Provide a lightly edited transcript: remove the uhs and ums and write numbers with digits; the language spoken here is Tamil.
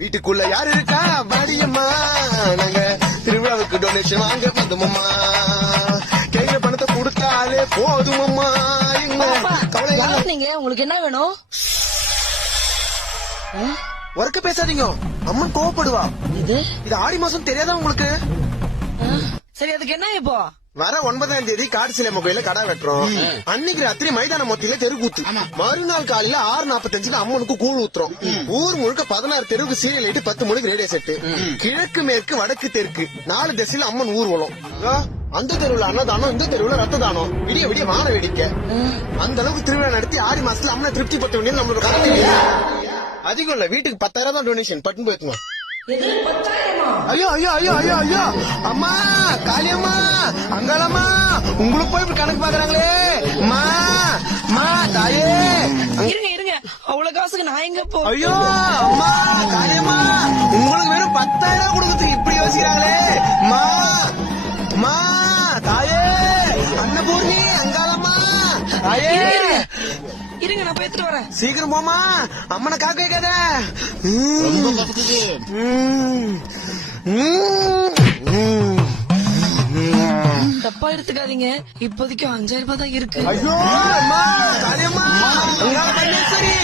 வீட்டுக்குள்ள யாரு இருக்கா வாடியம்மா, நாங்க திருவிழாவுக்கு டொனேஷன் வாங்க வந்தோம்மா, கையில பணத்தை கொடுத்தாலே போதுமம்மா. யார் நீங்க? உங்களுக்கு என்ன வேணும்? ஒர்க்க பேசாதீங்க, அம்மன் கோவப்படுவா. இது ஆடி மாசம் தெரியாதா உங்களுக்கு? சரி, அதுக்கு என்ன இப்போ? வர 9ஆம் தேதி காடு சிலை கோயில கடை வெட்டுறோம். அன்னைக்கு ராத்திரி மைதான மொத்தியில தெருக்கூத்து. மறுநாள் காலையில 6:45 அம்மனுக்கு கூழ் ஊத்துறோம். ஊர் முழுக்க 16 தெருவுக்கு சீரியல் லைட், 10 மணிக்கு ரேடியோ செட்டு. கிழக்கு மேற்கு வடக்கு தெற்கு 4 திசையில அம்மன் ஊர்வலம். அந்த தெருவுல அன்னதானம், இந்த தெருவுல ரத்த தானம், விடிய விடிய வான வேடிக்கை. அந்த அளவுக்கு திருவிழா நடத்தி ஆடி மாசத்துல அம்மனை திருப்தி பத்த வேண்டியது நம்மளோட கதை. அதிகம் இல்ல, வீட்டுக்கு 10,000 தான் டொனேஷன். பட்டுன்னு போயிருக்கோம். ஐயோ ஐயோ ஐயோ ஐயோ ஐயோ, அம்மா காளியம்மா அங்காளம்மா, உங்களுக்கு போய் இப்படி கணக்கு பாக்குறாங்களே. அம்மா அம்மா தாயே, இருங்க இருங்க, அவ்வளவு காசுக்கு நான் எங்க போ? ஐயோ அம்மா காளியம்மா, உங்களுக்கு வெறும் 10,000 கொடுக்கறதுக்கு இப்படி யோசிக்கிறாங்களே. அம்மா அம்மா தாயே, அன்னபூர்ணி அங்காளம்மா தாயே. இருங்க, நான் போய் எடுத்துட்டு வரேன். சீக்கிரம் போமா, அம்மனை காக்க வைக்காத. தப்பா எடுத்துக்காதீங்க, இப்போதைக்கு 5,000 ரூபாய் தான் இருக்கு. ஐயோ அம்மா காளியம்மா, அங்காள பரமேஸ்வரி.